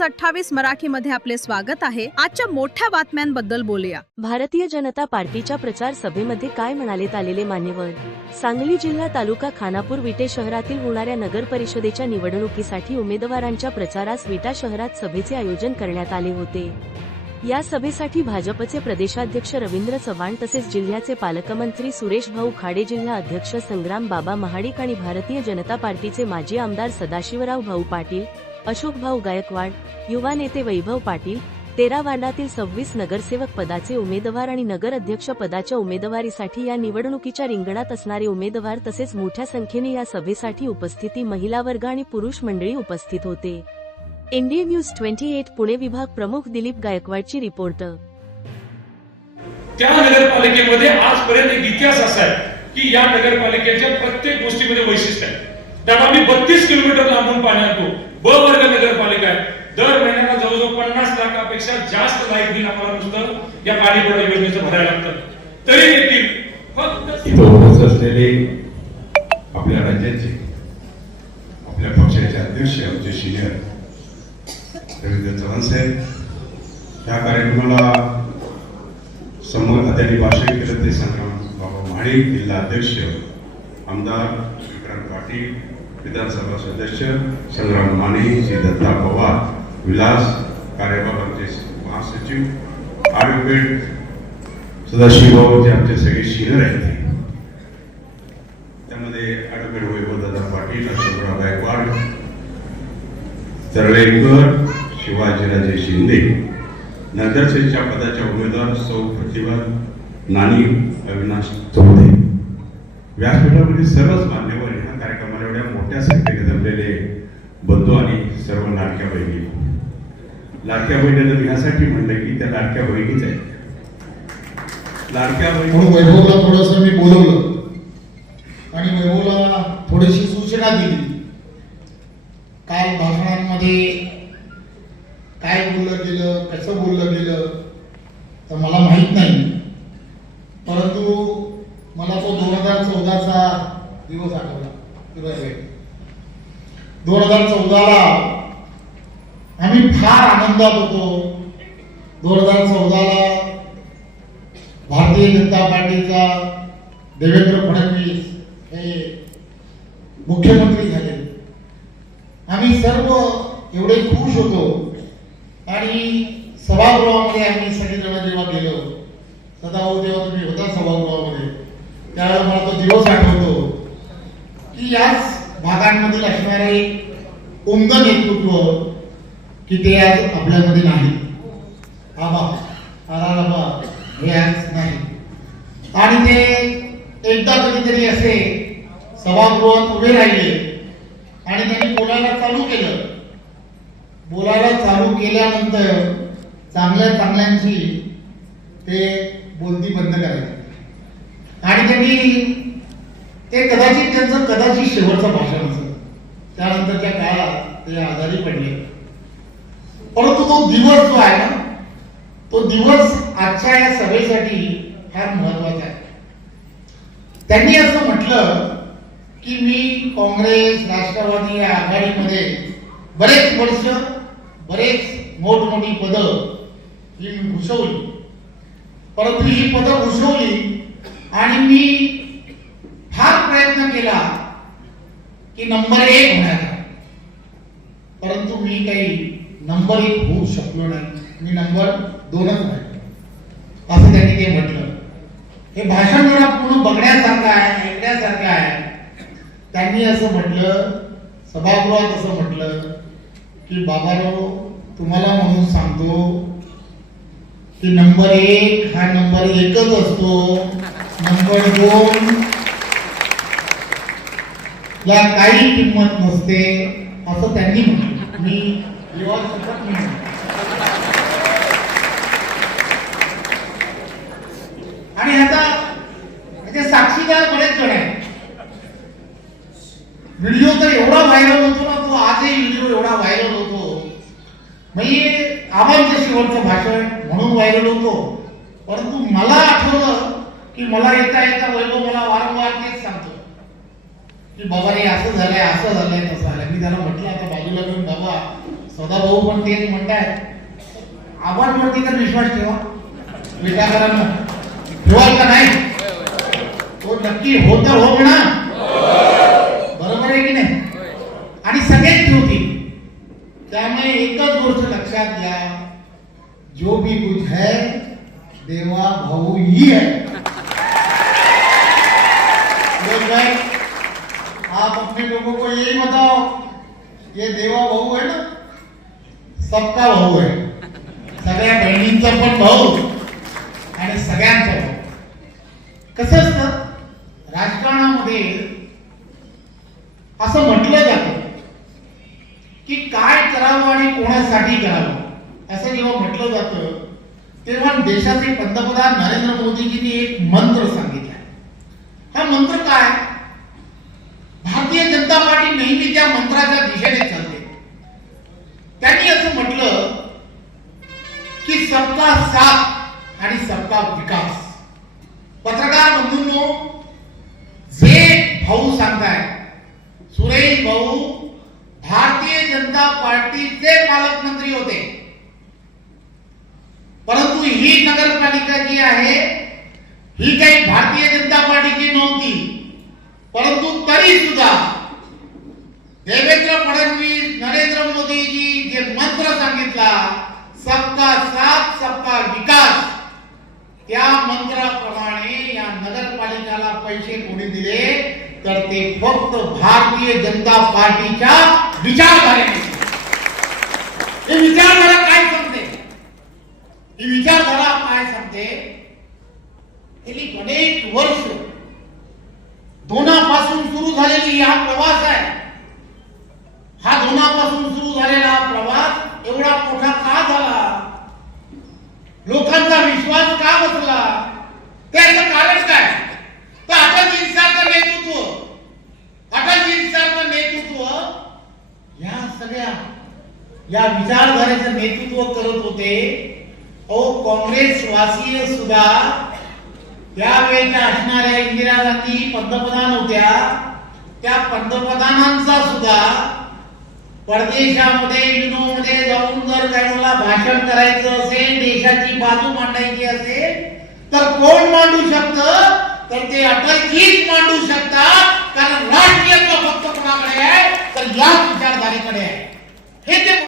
News अठ्ठावीस मराठी मध्ये आपले स्वागत आहे. आजच्या मोठ्या बातम्यांबद्दल बोलूया. भारतीय जनता पार्टीच्या प्रचार सभेमध्ये काय म्हणालेत आलेले मान्यवर? सांगली जिल्हा तालुका खानापूर विटे शहरातील होणाऱ्या नगर परिषदेच्या निवडणुकीसाठी उमेदवारांच्या प्रचारास विटा शहरात सभेचे आयोजन करण्यात आले होते. या सभेसाठी भाजपचे प्रदेशाध्यक्ष रवींद्र चव्हाण तसेच जिल्ह्याचे पालकमंत्री सुरेश भाऊ खाडे जिल्हा अध्यक्ष संग्राम बाबा महाडिक आणि भारतीय जनता पार्टीचे माजी आमदार सदाशिवराव भाऊ पाटील अशोक भाऊ गायकवाड युवा नेते वैभव पाटील तेरा वार्डातील सव्वीस नगरसेवक पदाचे उमेदवार आणि नगर अध्यक्ष पदाच्या उमेदवारीसाठी या निवडणुकीच्या रिंगणात असणारे उमेदवार तसेच मोठ्या संख्येने या सभेसाठी उपस्थिती महिला वर्ग आणि पुरुष मंडळी उपस्थित होते. Indian news twenty eight Pune विभाग प्रमुख दिलीप गायकवाडची रिपोर्ट. त्या नगरपालिकेमध्ये आजपर्यंत एक इतिहास असा आहे की या नगरपालिकेच्या प्रत्येक गोष्टीमध्ये वैशिष्ट्य आहे. त्यात आम्ही बत्तीस किलोमीटर लांबून पाणी आणतो. ब वर्ग नगरपालिका आहे. दर महिन्याला जवळजवळ पन्नास लाखापेक्षा जास्त लाइट बिल आम्हाला नुसतं या पाणी पुरवठा योजनेचं भरायला लागतं. तरी देखील फक्त इथं असलेले आपल्या राज्याचे आपल्या पक्षाचे अध्यक्ष आमचे सिनियर रवींद्र चव्हाण साहेब या कार्यक्रमाला समोर त्यांनी भाषण केलं ते संग्राम बाबा महाडिक जिल्हा अध्यक्ष आमदार विक्रांत पाटील विधानसभा सदस्य संग्राम माने श्री दत्ता पवार विलास कार्यभाग आमचे महासचिव ॲडव्होकेट सदाशिवभाऊ जे आमचे सगळे सिनियर आहेत. त्यामध्ये ॲडव्होकेट वैभवदादा पाटील अशोकराव गायकवाड तरळेकर शिवाजीराजे शिंदे. नगरसेच्या पदाच्या उमेदवार सौ प्रतिभा नानी अविनाश चौधरी. व्यासपीठामध्ये सर्वच मान्यवर मोठ्या संख्येने जमलेले बंधू आणि सर्व लाडक्या बहिणी. लाडक्या बहिणीनं यासाठी म्हणलं की त्या लाडक्या बहिणीच आहेत. लाडक्या बहिणी म्हणून वैभवला थोडस मी बोलवलं. आणि वैभवला थोडीशी सूचना दिली. काल भाषणांमध्ये काय बोललं गेलं कसं बोललं गेलं तर मला माहीत नाही. परंतु मला तो दोन हजार चौदाचा दिवस आठवला. दोन हजार चौदाला आम्ही फार आनंदात होतो. दोन हजार चौदाला भारतीय जनता पार्टीचा देवेंद्र फडणवीस हे मुख्यमंत्री झाले. आम्ही सर्व एवढे खुश होतो. आणि सभागृहामध्ये आम्ही सगळेजण जेव्हा गेलो सदाभाऊ जेव्हा तुम्ही होता सभागृहामध्ये त्यावेळेला मला तो दिवस आठवतो. की याच भागांमधील असणारे उमद नेतृत्व की ते आज आपल्यामध्ये नाही. आबा आराबा हे आज नाही. आणि ते एकदा कधीतरी असे सभागृहात उभे राहिले आणि त्यांनी बोलायला चालू केलं. बोलायला चालू केल्यानंतर चांगल्या चांगल्यांची ते बोलती बंद करायचे. आणि त्यांनी ते कदाचित त्यांचं कदाचित शेवटचं भाषण असेल. त्यानंतरच्या काळात ते आजारी पडले. परंतु तो दिवस जो आहे ना तो दिवस आजच्या या सभेसाठी फार महत्त्वाचा आहे. त्यांनी असं म्हटलं की मी काँग्रेस राष्ट्रवादी या आघाडीमध्ये बरेच वर्ष बरेच मोठमोठी पदं ही मी भूषवली परंतु ही पदं भूषवली आणि मी केला की नंबर एक होण्याचा परंतु मी काही नंबर एक होऊ शकलो नाही. मी नंबर दोनच नाही असं त्यांनी ते म्हटलं. हे भाषण मला पूर्ण बघण्यासारखं आहे ऐकण्यासारखं आहे. त्यांनी असं म्हटलं सभागृहात असं म्हटलं की बाबाराव तुम्हाला म्हणून सांगतो की नंबर एक हा नंबर एकच असतो. नंबर दोन ला काही किंमत नसते असं त्यांनी म्हटलं. मी विवाद शकत नाही आणि आता म्हणजे साक्षीदार बरेच जण आहेत. व्हिडिओ तर एवढा व्हायरल होतो ना तो आजही व्हिडिओ एवढा व्हायरल होतो. म्हणजे आबांचं शेवटचं भाषण म्हणून व्हायरल होतो. परंतु मला आठवलं की मला येता येता वैभव मला वारंवार तेच सांगतो. की बाबा हे असं झालंय असं झालंय तसं झालंय. मी त्याला म्हटलं आता बाजूला घेऊन बाबा सदाभाऊ पण तेच म्हणतायत. आव्हानवरती तर विश्वास ठेवा. विचारांना. ठेवाल का नाही? तो नक्की. हो तर हो म्हणा. बरोबर आहे की नाही? आणि सगळेच ठेवतील. त्यामुळे एकच गोष्ट लक्षात घ्या. जो भी कुछ है देवा भाऊ ही है. लोगों को यही बताओ ये देवा भाऊ है ना? सबका भाऊ है। सगळ्या बहिणींचा पण भाऊ आणि सगळ्यांचा भाऊ कसं असतं? राजकारणामध्ये असं म्हटलं जातं की काय करावं आणि कोणासाठी करावं? असं जेव्हा म्हटलं जातं तेव्हा देशाचे पंतप्रधान नरेंद्र मोदीजींनी एक मंत्र सांगितला. हा मंत्र काय भारतीय जनता पार्टी नेहमी त्या मंत्राच्या दिशेने चालते त्यांनी असं म्हटलं की सबका साथ आणि सबका विकास. पत्रकार बंधूंनो जे भाऊ सांगताय सुरेश भाऊ भारतीय जनता पार्टीचे पालकमंत्री होते. परंतु ही नगरपालिका जी आहे ही काही भारतीय जनता पार्टीची नव्हती. परंतु तरी सुद्धा देवेंद्र फडणवीस नरेंद्र मोदीजी जे मंत्र सांगितला सबका साथ सबका विकास त्या मंत्राप्रमाणे या नगरपालिकाला पैसे कोणी दिले तर ते फक्त भारतीय जनता पार्टीच्या विचारधारेने हे विचारधारा काय सांगते? ही विचारधारा काय सांगते? गेली अनेक वर्ष दोनापासून सुरू झालेली हा प्रवास आहे. हा धोनापासून सुरू झालेला प्रवास एवढा मोठा का झाला लोकांचा विश्वास का बसला त्याचं कारण काय तर अटलजींसारखं नेतृत्व अटलजींसारखं नेतृत्व या सगळ्या या विचारधारेचं नेतृत्व करत होते अहो काँग्रेस वासीय सुद्धा त्यावेळेच्या असणाऱ्या इंदिरा गांधी पंतप्रधान होत्या त्या पंतप्रधानांचा सुद्धा परदेशामध्ये युनोमध्ये जाऊन जर त्यांना भाषण करायचं असेल देशाची बाजू मांडायची असेल तर कोण मांडू शकतं? तर ते अटलजीच मांडू शकतात कारण राष्ट्रीयत्व फक्त कोणाकडे आहे? तर याच विचारधारेकडे आहे. हे ते